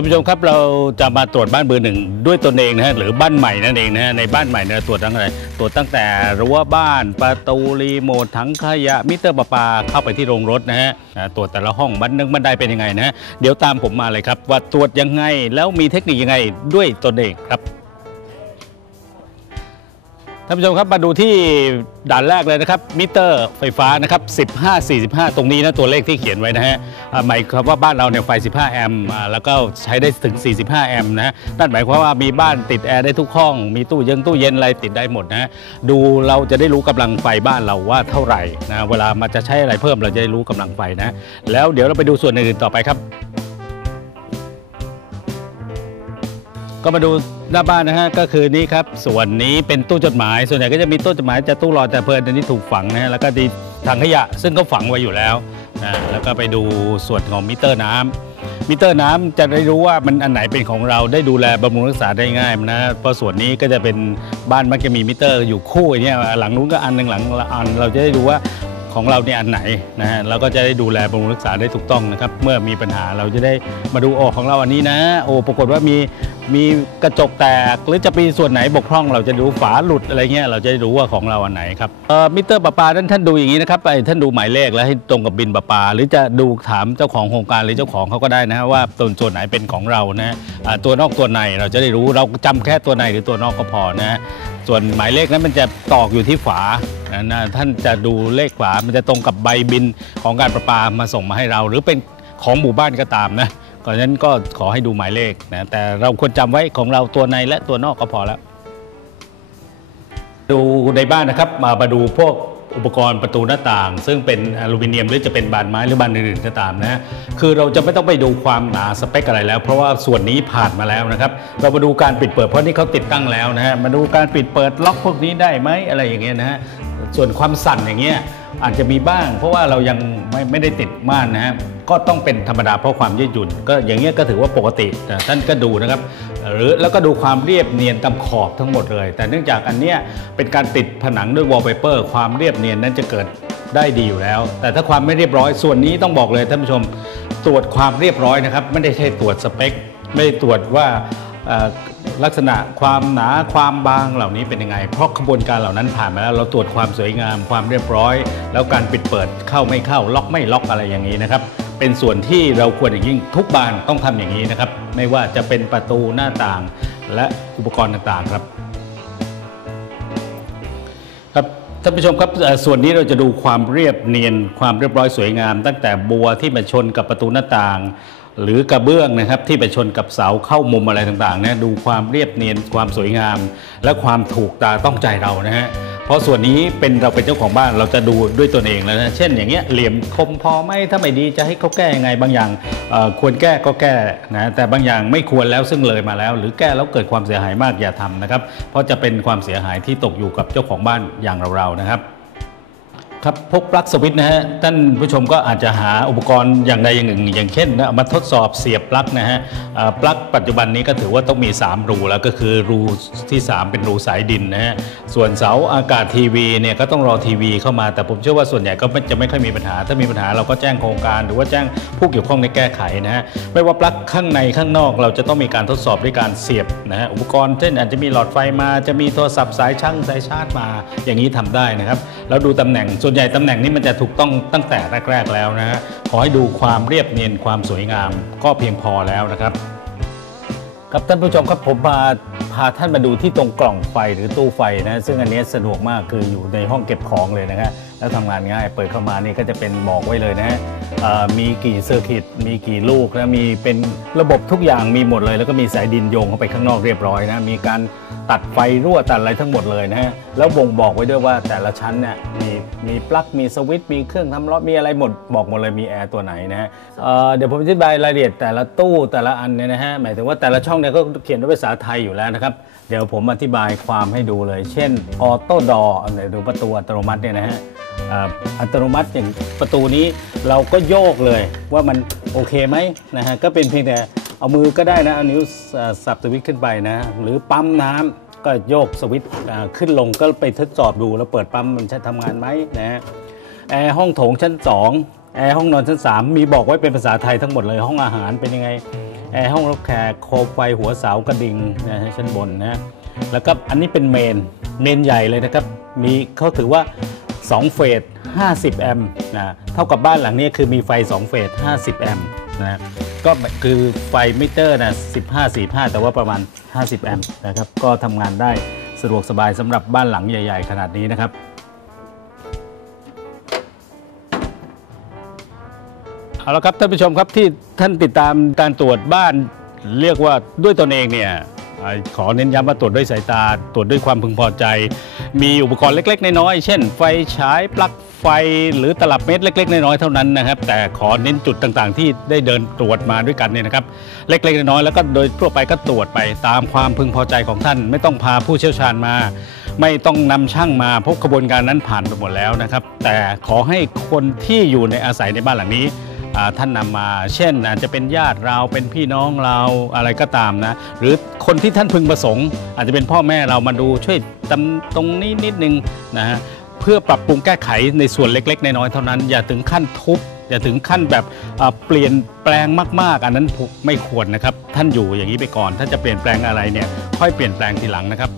านผู้ชมครับเราจะมาตรวจบ้านเบอร์หนึ่งด้วยตนเองนะฮะหรือบ้านใหม่นั่นเองนะฮะในบ้านใหม่เนี่ยตรวจตั้งอะไรตรวจตั้งแต่รั้วบ้านประตูรีโมทถังขยะมิเตอร์ประปาเข้าไปที่โรงรถนะฮะตรวจแต่ละห้องบันนึงบันไดเป็นยังไงนะฮะเดี๋ยวตามผมมาเลยครับว่าตรวจยังไงแล้วมีเทคนิคยังไงด้วยตนเองครับ ท่านผู้ชมครับมาดูที่ด่านแรกเลยนะครับมิเตอร์ไฟฟ้านะครับ15 45 ตรงนี้นะตัวเลขที่เขียนไว้นะฮะหมายความว่าบ้านเราเนี่ยไฟ 15 แอมป์แล้วก็ใช้ได้ถึง 45 แอมป์นะฮะนั่นหมายความว่ามีบ้านติดแอร์ได้ทุกห้อง มีตู้เย็นตู้เย็นอะไรติดได้หมดนะดูเราจะได้รู้กำลังไฟบ้านเราว่าเท่าไหร่นะเวลามันจะใช้อะไรเพิ่มเราจะได้รู้กำลังไฟนะแล้วเดี๋ยวเราไปดูส่วนอื่นต่อไปครับ ก็มาดูหน้าบ้านนะฮะก็คือนี่ครับส่วนนี้เป็นตู้จดหมาย ส่วนใหญ่ก็จะมีตู้จดหมายจะตู้รอแต่เพลินอันนี้ถูกฝังนะฮะแล้วก็ดีถังขยะซึ่งเขาฝังไว้อยู่แล้วนะแล้วก็ไปดูส่วนของมิเตอร์น้ำมิเตอร์น้ำจะได้รู้ว่ามันอันไหนเป็นของเราได้ดูแลบำรุงรักษาได้ง่ายนะเพราะส่วนนี้ก็จะเป็นบ้านมักจะมีมิเตอร์ อยู่คู่อย่างเงี้ยหลังนู้นก็อันหนึ่งหลังอันเราจะได้ดูว่า ของเราเนี่ยอันไหนนะฮะเราก็จะได้ดูแลบำรุงรักษาได้ถูกต้องนะครับ เมื่อมีปัญหาเราจะได้มาดูโอของเราอันนี้นะ โอ้ปรากฏว่ามีมีกระจกแตกหรือจะมีส่วนไหนบกพร่อง เราจะดูฝาหลุดอะไรเงี้ยเราจะได้รู้ว่าของเราอันไหนครับเอ่อมิเตอร์ประปาท่านท่านดูอย่างนี้นะครับไปท่านดูหมายเลขแล้วให้ตรงกับบินประปา หรือจะดูถามเจ้าของโครงการหรือเจ้าของเขาก็ได้นะฮะว่าตัวส่วนไหนเป็นของเรานะอ่าตัวนอกตัวในเราจะได้รู้เราจำแค่ตัวในหรือตัวนอกก็พอนะฮะ ส่วนหมายเลขนั้นมันจะตอกอยู่ที่ฝานะนะท่านจะดูเลขฝา มันจะตรงกับใบบินของการประปามาส่งมาให้เรา หรือเป็นของหมู่บ้านก็ตามนะก่อนนั้นก็ขอให้ดูหมายเลขนะแต่เราควรจำไว้ของเราตัวในและตัวนอกก็พอแล้ว ดูในบ้านนะครับ มามาดูพวก อุปกรณ์ประตูหน้าต่าง ซึ่งเป็นอลูมิเนียมหรือจะเป็นบานไม้หรือบานอื่นๆก็ตามนะฮะคือเราจะไม่ต้องไปดูความหนาสเปคอะไรแล้ว เพราะว่าส่วนนี้ผ่านมาแล้วนะครับเรามาดูการปิดเปิดเพราะนี่เขาติดตั้งแล้วนะฮะมาดูการปิดเปิดล็อกพวกนี้ได้ไหมอะไรอย่างเงี้ยนะฮะส่วนความสั่นอย่างเงี้ยอาจจะมีบ้าง เพราะว่าเรายังไม่ไม่ได้ติดม่านนะฮะก็ต้องเป็นธรรมดาเพราะความยืดหยุ่นก็อย่างเงี้ยก็ถือว่าปกติแต่ท่านก็ดูนะครับ หรือแล้วก็ดูความเรียบเนียนตามขอบทั้งหมดเลย แต่เนื่องจากอันเนี้ยเป็นการติดผนังด้วยวอลเปเปอร์ความเรียบเนียนนั้นจะเกิดได้ดีอยู่แล้ว แต่ถ้าความไม่เรียบร้อยส่วนนี้ต้องบอกเลยท่านผู้ชมตรวจความเรียบร้อยนะครับ ไม่ได้ใช่ตรวจสเปค ไม่ได้ตรวจว่าลักษณะความหนาความบางเหล่านี้เป็นยังไง เพราะขบวนการเหล่านั้นผ่านมาแล้วเราตรวจความสวยงามความเรียบร้อย แล้วการปิดเปิดเข้าไม่เข้าล็อกไม่ล็อกอะไรอย่างนี้นะครับ เป็นส่วนที่เราควรอย่างยิ่งทุกบานต้องทำอย่างนี้นะครับ ไม่ว่าจะเป็นประตูหน้าต่างและอุปกรณ์ต่างๆครับครับท่านผู้ชมครับส่วนนี้เราจะดูความเรียบเนียนความเรียบร้อยสวยงาม ตั้งแต่บัวที่มาชนกับประตูหน้าต่าง หรือกระเบื้องนะครับที่ไปชนกับเสาเข้ามุมอะไรต่างๆเนะดูความเรียบเนียนความสวยงาม และความถูกตาต้องใจเรานะฮะ เพราะส่วนนี้เป็นเราเป็นเจ้าของบ้านเราจะดูด้วยตนเองแล้วนะเช่นอย่างเงี้ยเหลี่ยมคมพอไหมถ้าไม่ดีจะให้เขาแก้ยังไง บางอย่างควรแก้ก็แก้นะแต่บางอย่างไม่ควรแล้วซึ่งเลยมาแล้ว หรือแก้แล้วเกิดความเสียหายมากอย่าทำนะครับ เพราะจะเป็นความเสียหายที่ตกอยู่กับเจ้าของบ้านอย่างเราๆนะครับ ครับพกปลั๊กสวิตช์นะฮะท่านผู้ชมก็อาจจะหาอุปกรณ์อย่างใดอย่างหนึ่ง อย่างเช่นนะมาทดสอบเสียบปลั๊กนะฮะปลั๊กปัจจุบันนี้ก็ถือว่าต้องมี 3 รูแล้วก็คือรูที่ 3 เป็นรูสายดินนะฮะส่วนเสาอากาศทีวีเนี่ยก็ต้องรอทีวีเข้ามาแต่ผมเชื่อว่าส่วนใหญ่ก็ไม่จะไม่ค่อยมีปัญหา ถ้ามีปัญหาเราก็แจ้งโครงการหรือว่าแจ้งผู้เกี่ยวข้องในแก้ไขนะฮะไม่ว่าปลั๊กข้างในข้างนอกเราจะต้องมีการทดสอบด้วยการเสียบนะฮะอุปกรณ์เช่นอาจจะมีหลอดไฟมาจะมีโทรศัพท์สายช่างสายชาร์จมาอย่างนี้ทำได้นะครับแล้วดูตำแหน่งส่วนนใหญ่ตำแหน่งนี้มันจะถูกต้องตั้งแต่แรกๆแล้วนะขอให้ดูความเรียบเนียนความสวยงาม ก็เพียงพอแล้วนะครับ ครับท่านผู้ชมครับผมมาพาท่านมาดูที่ตรงกล่องไฟหรือตู้ไฟนะซึ่งอันนี้สะดวกมากคืออยู่ในห้องเก็บของเลยนะครับ แล้วทำงานง่าย เปิดเข้ามานี่ก็จะเป็นบอกไว้เลยนะฮะมีกี่เซอร์กิตมีกี่ลูกนะมีเป็นระบบทุกอย่างมีหมดเลย แล้วก็มีสายดินโยงเข้าไปข้างนอกเรียบร้อยนะมีการตัดไฟรั่วตัดอะไรทั้งหมดเลยนะฮะแล้วบ่งบอกไว้ด้วยว่าแต่ละชั้นเนี่ยมีมีปลั๊กมีสวิตช์มีเครื่องทำร้อนมีอะไรหมดบอกหมดเลยมีแอร์ตัวไหนนะฮะเเดี๋ยวผมอธิบายรายละเอียดแต่ละตู้แต่ละอันเนี่ยนะฮะหมายถึงว่าแต่ละช่องเนี่ยก็เขียนด้วยภาษาไทยอยู่แล้วนะครับเดี๋ยวผมอธิบายความให้ดูเลย เช่นออโต้ดอร์ไหนดูประตูอัตโนมัติเนี่ยนะฮะ อัตโนมัติอย่างประตูนี้เราก็โยกเลยว่ามันโอเคไหมนะฮะก็เป็นเพียงแต่เอามือก็ได้นะเอานิ้วสับสวิตช์ขึ้นไปนะ หรือปั๊มน้ำก็โยกสวิตช์ขึ้นลงก็ไปทดสอบดูแล้วเปิดปั๊มมันใช้ทำงานไหมนะฮะแอร์ห้องโถงชั้น 2 แอร์ห้องนอนชั้น 3 มีบอกไว้เป็นภาษาไทยทั้งหมดเลยห้องอาหารเป็นยังไงแอร์ห้องรับแขกโคมไฟหัวเสากระดิ่งนะฮะชั้นบนนะแล้วก็อันนี้เป็นเมนเมนใหญ่เลยนะครับมีเขาถือว่า 2 เฟส 50 แอมป์นะเท่ากับบ้านหลังนี้คือมีไฟ 2 เฟส 50 แอมป์นะก็คือไฟมิเตอร์นะ15 45 แต่ว่าประมาณ 50 แอมป์นะครับก็ทำงานได้สะดวกสบายสำหรับบ้านหลังใหญ่ ๆ ขนาดนี้นะครับเอาละครับท่านผู้ชมครับที่ท่านติดตามการตรวจบ้านเรียกว่าด้วยตนเองเนี่ย ขอเน้นย้ำว่าตรวจด้วยสายตา ตรวจด้วยความพึงพอใจ มีอุปกรณ์เล็ก ๆ น้อยๆ เช่น ไฟฉายปลั๊กไฟหรือตลับเมตรเล็ก ๆ น้อยๆ เท่านั้นนะครับ แต่ขอเน้นจุดต่างๆ ที่ได้เดินตรวจมาด้วยกันเนี่ยนะครับ เล็ก ๆ น้อยๆ แล้วก็โดยทั่วไปก็ตรวจไปตามความพึงพอใจของท่าน ไม่ต้องพาผู้เชี่ยวชาญมา ไม่ต้องนำช่างมาพราะกระบวนการนั้นผ่านไปหมดแล้วนะครับ แต่ขอให้คนที่อยู่ในอาศัยในบ้านหลังนี้ ท่านนำมา เช่นอาจจะเป็นญาติเราเป็นพี่น้องเราอะไรก็ตามนะ หรือคนที่ท่านพึงประสงค์ อาจจะเป็นพ่อแม่เรามาดูช่วยตำตรงนี้นิดนึงนะฮะเพื่อปรับปรุงแก้ไขในส่วนเล็ก ๆ น้อยๆเท่านั้น อย่าถึงขั้นทุบอย่าถึงขั้นแบบเปลี่ยนแปลงมาก ๆ อันนั้นไม่ควรนะครับ ท่านอยู่อย่างนี้ไปก่อน ถ้าจะเปลี่ยนแปลงอะไรเนี่ยค่อยเปลี่ยนแปลงทีหลังนะครับ